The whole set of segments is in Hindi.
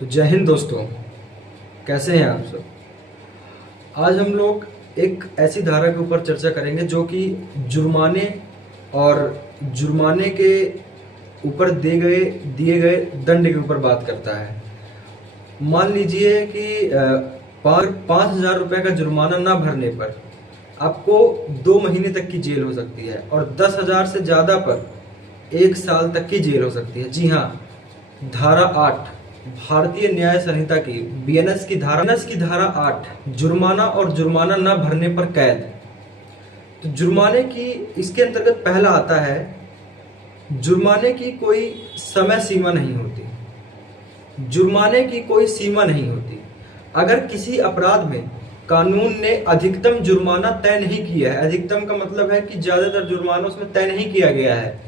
तो जय हिंद दोस्तों, कैसे हैं आप सब। आज हम लोग एक ऐसी धारा के ऊपर चर्चा करेंगे जो कि जुर्माने और जुर्माने के ऊपर दिए गए दंड के ऊपर बात करता है। मान लीजिए कि 5,000 रुपये का जुर्माना ना भरने पर आपको 2 महीने तक की जेल हो सकती है और 10,000 से ज़्यादा पर 1 साल तक की जेल हो सकती है। जी हाँ, धारा 8 भारतीय न्याय संहिता की बीएनएस की धारा 8 जुर्माना और जुर्माना न भरने पर कैद। तो जुर्माने की इसके अंतर्गत पहला आता है, जुर्माने की कोई समय सीमा नहीं होती। जुर्माने की कोई सीमा नहीं होती। अगर किसी अपराध में कानून ने अधिकतम जुर्माना तय नहीं किया है, अधिकतम का मतलब है कि ज्यादातर जुर्माना उसमें तय नहीं किया गया है,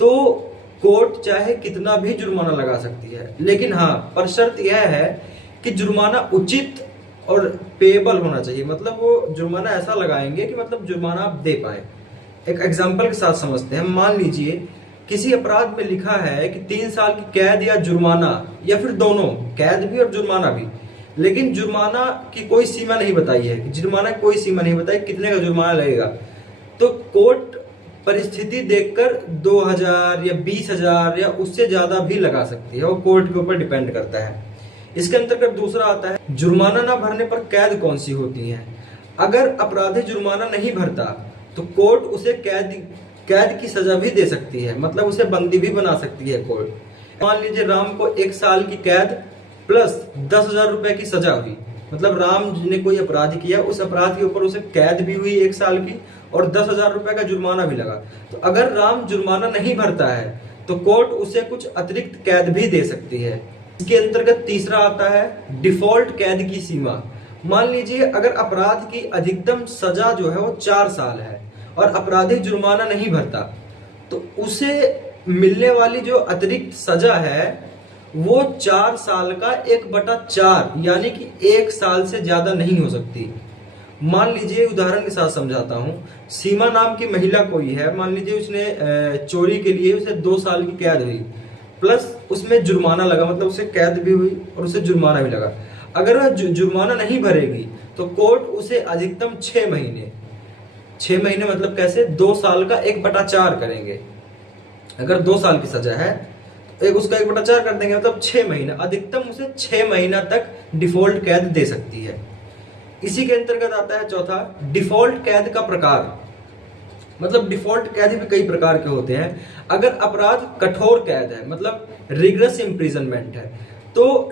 तो कोर्ट चाहे कितना भी जुर्माना लगा सकती है। लेकिन हाँ, पर शर्त यह है कि जुर्माना उचित और पेएबल होना चाहिए। मतलब वो जुर्माना ऐसा लगाएंगे कि मतलब जुर्माना आप दे पाए। एक एग्जांपल के साथ समझते हैं। मान लीजिए किसी अपराध में लिखा है कि 3 साल की कैद या जुर्माना, या फिर दोनों, कैद भी और जुर्माना भी, लेकिन जुर्माना की कोई सीमा नहीं बताई है कि जुर्माना की कोई सीमा नहीं बताई कितने का जुर्माना लगेगा। तो कोर्ट परिस्थिति देखकर 2,000 या 20,000 या उससे ज्यादा भी लगा सकती है, वो कोर्ट के ऊपर डिपेंड करता है। इसके अंतर्गत दूसरा आता है, जुर्माना ना भरने पर कैद कौन सी होती है। अगर अपराधी जुर्माना नहीं भरता तो कोर्ट उसे कैद की सजा भी दे सकती है, मतलब उसे बंदी भी बना सकती है कोर्ट। मान लीजिए राम को 1 साल की कैद प्लस 10,000 रुपए की सजा हुई। मतलब राम ने कोई अपराध किया, उस अपराध के ऊपर उसे कैद भी हुई 1 साल की और 10,000 रुपए का जुर्माना भी लगा। तो अगर राम जुर्माना नहीं भरता है तो कोर्ट उसे कुछ अतिरिक्त कैद भी दे सकती है। इसके अंतर्गत तीसरा आता है डिफॉल्ट कैद की सीमा। मान लीजिए अगर अपराध की अधिकतम सजा जो है वो 4 साल है और अपराधी जुर्माना नहीं भरता, तो उसे मिलने वाली जो अतिरिक्त सजा है वो 4 साल का 1/4 यानी कि 1 साल से ज्यादा नहीं हो सकती। मान लीजिए उदाहरण के साथ समझाता हूं। सीमा नाम की महिला कोई है, मान लीजिए उसने चोरी के लिए उसे 2 साल की कैद हुई प्लस उसमें जुर्माना लगा, मतलब उसे कैद भी हुई और उसे जुर्माना भी लगा। अगर वह जुर्माना नहीं भरेगी तो कोर्ट उसे अधिकतम 6 महीने मतलब कैसे, 2 साल का 1/4 करेंगे। अगर 2 साल की सजा है एक उसका 1/4 कर देंगे, मतलब 6 महीना, अधिकतम उसे 6 महीना तक डिफॉल्ट कैद दे सकती है। इसी के अंतर्गत आता है चौथा, डिफॉल्ट कैद का प्रकार। मतलब डिफॉल्ट कैद भी कई प्रकार के होते हैं। अगर अपराध कठोर कैद है, मतलब रिगरस इम्प्रिजनमेंट है, तो